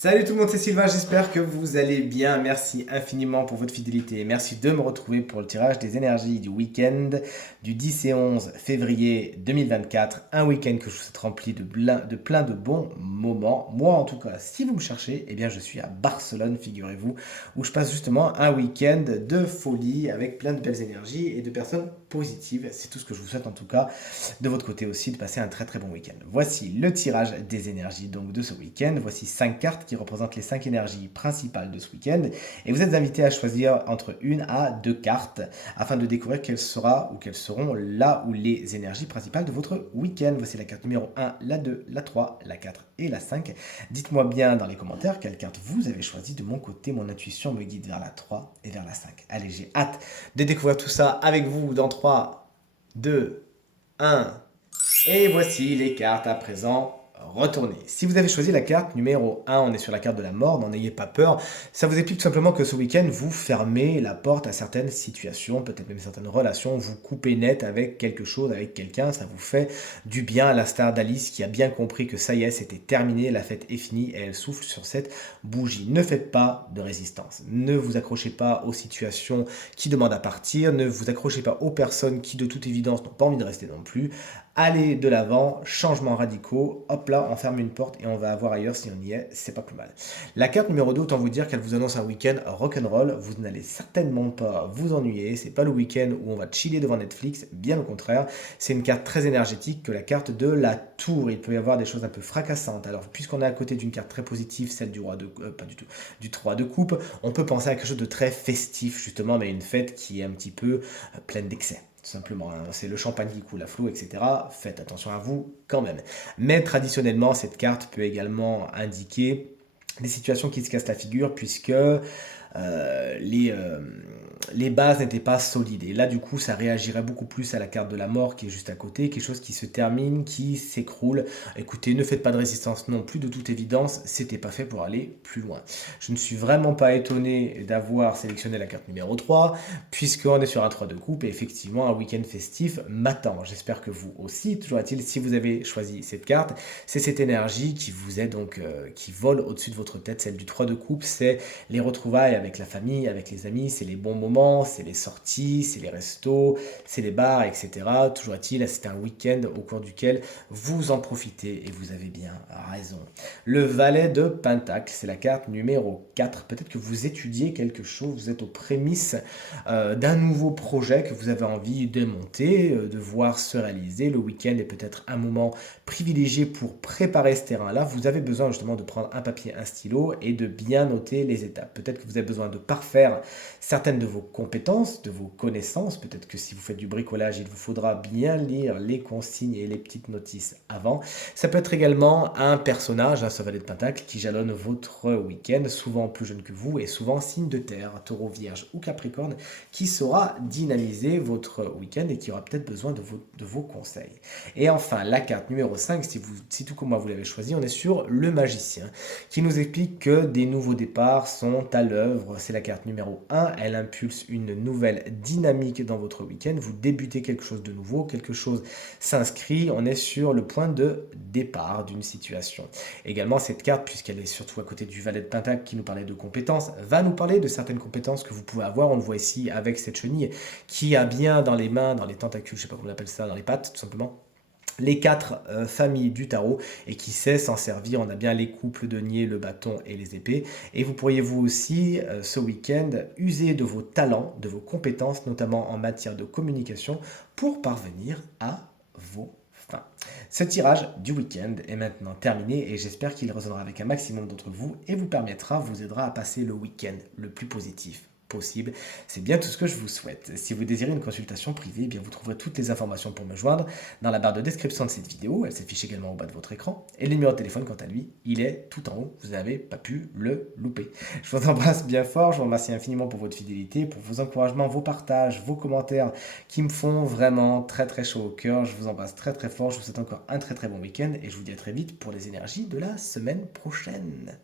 Salut tout le monde, c'est Sylvain, j'espère que vous allez bien. Merci infiniment pour votre fidélité. Merci de me retrouver pour le tirage des énergies du week-end du 10 et 11 février 2024. Un week-end que je vous souhaite rempli de plein de bons moments. Moi en tout cas, si vous me cherchez, eh bien je suis à Barcelone, figurez-vous, où je passe justement un week-end de folie avec plein de belles énergies et de personnes positives. C'est tout ce que je vous souhaite en tout cas de votre côté aussi de passer un très très bon week-end. Voici le tirage des énergies donc de ce week-end. Voici 5 cartes qui représentent les 5 énergies principales de ce week-end. Et vous êtes invité à choisir entre une à deux cartes afin de découvrir quelle sera ou quelles seront là ou les énergies principales de votre week-end. Voici la carte numéro 1, la 2, la 3, la 4 et la 5. Dites-moi bien dans les commentaires quelle carte vous avez choisi. De mon côté, mon intuition me guide vers la 3 et vers la 5. Allez, j'ai hâte de découvrir tout ça avec vous dans 3, 2, 1. Et voici les cartes à présent retournées. Si vous avez choisi la carte numéro 1, on est sur la carte de la mort, n'en ayez pas peur. Ça vous explique tout simplement que ce week-end, vous fermez la porte à certaines situations, peut-être même certaines relations, vous coupez net avec quelque chose, avec quelqu'un, ça vous fait du bien à la star d'Alice qui a bien compris que ça y est, c'était terminé, la fête est finie et elle souffle sur cette bougie. Ne faites pas de résistance, ne vous accrochez pas aux situations qui demandent à partir, ne vous accrochez pas aux personnes qui de toute évidence n'ont pas envie de rester non plus. Allez de l'avant, changements radicaux, hop là, on ferme une porte et on va voir ailleurs si on y est, c'est pas plus mal. La carte numéro 2, autant vous dire qu'elle vous annonce un week-end rock'n'roll, vous n'allez certainement pas vous ennuyer, c'est pas le week-end où on va chiller devant Netflix, bien au contraire, c'est une carte très énergétique que la carte de la tour, il peut y avoir des choses un peu fracassantes, alors puisqu'on est à côté d'une carte très positive, celle du roi de, pas du tout, du 3 de coupe, on peut penser à quelque chose de très festif justement, mais une fête qui est un petit peu pleine d'excès. Tout simplement, hein. C'est le champagne qui coule à flot, etc. Faites attention à vous quand même. Mais traditionnellement, cette carte peut également indiquer des situations qui se cassent la figure puisque euh, les, euh, les bases n'étaient pas solides. Et là, du coup, ça réagirait beaucoup plus à la carte de la mort qui est juste à côté, quelque chose qui se termine, qui s'écroule. Écoutez, ne faites pas de résistance non plus, de toute évidence, c'était pas fait pour aller plus loin. Je ne suis vraiment pas étonné d'avoir sélectionné la carte numéro 3, puisqu'on est sur un 3 de coupe, et effectivement, un week-end festif m'attend. J'espère que vous aussi, toujours est-il, si vous avez choisi cette carte, c'est cette énergie qui vous est donc, qui vole au-dessus de votre tête, celle du 3 de coupe, c'est les retrouvailles avec la famille, avec les amis, c'est les bons moments, c'est les sorties, c'est les restos, c'est les bars, etc. Toujours est-il, c'est un week-end au cours duquel vous en profitez et vous avez bien raison. Le valet de Pentacle, c'est la carte numéro 4. Peut-être que vous étudiez quelque chose, vous êtes aux prémices d'un nouveau projet que vous avez envie de monter, de voir se réaliser. Le week-end est peut-être un moment privilégié pour préparer ce terrain-là. Vous avez besoin justement de prendre un papier, un stylo et de bien noter les étapes. Peut-être que vous avez besoin de parfaire certaines de vos compétences, de vos connaissances. Peut-être que si vous faites du bricolage, il vous faudra bien lire les consignes et les petites notices avant. Ça peut être également un personnage, un valet de Pentacle, qui jalonne votre week-end, souvent plus jeune que vous et souvent signe de terre, taureau, vierge ou capricorne, qui saura dynamiser votre week-end et qui aura peut-être besoin de vos conseils. Et enfin, la carte numéro 5, si tout comme moi vous l'avez choisi, on est sur le magicien, qui nous explique que des nouveaux départs sont à l'œuvre. C'est la carte numéro 1, elle impulse une nouvelle dynamique dans votre week-end. Vous débutez quelque chose de nouveau, quelque chose s'inscrit, on est sur le point de départ d'une situation. Également, cette carte, puisqu'elle est surtout à côté du valet de Pentacle qui nous parlait de compétences, va nous parler de certaines compétences que vous pouvez avoir. On le voit ici avec cette chenille qui a bien dans les mains, dans les tentacules, je ne sais pas comment on appelle ça, dans les pattes tout simplement, les quatre familles du tarot et qui sait s'en servir. On a bien les couples de deniers, le bâton et les épées. Et vous pourriez vous aussi, ce week-end, user de vos talents, de vos compétences, notamment en matière de communication, pour parvenir à vos fins. Ce tirage du week-end est maintenant terminé et j'espère qu'il résonnera avec un maximum d'entre vous et vous aidera à passer le week-end le plus positif possible. C'est bien tout ce que je vous souhaite. Si vous désirez une consultation privée, eh bien vous trouverez toutes les informations pour me joindre dans la barre de description de cette vidéo. Elle s'affiche également au bas de votre écran. Et le numéro de téléphone, quant à lui, il est tout en haut. Vous n'avez pas pu le louper. Je vous embrasse bien fort. Je vous remercie infiniment pour votre fidélité, pour vos encouragements, vos partages, vos commentaires qui me font vraiment très très chaud au cœur. Je vous embrasse très très fort. Je vous souhaite encore un très très bon week-end et je vous dis à très vite pour les énergies de la semaine prochaine.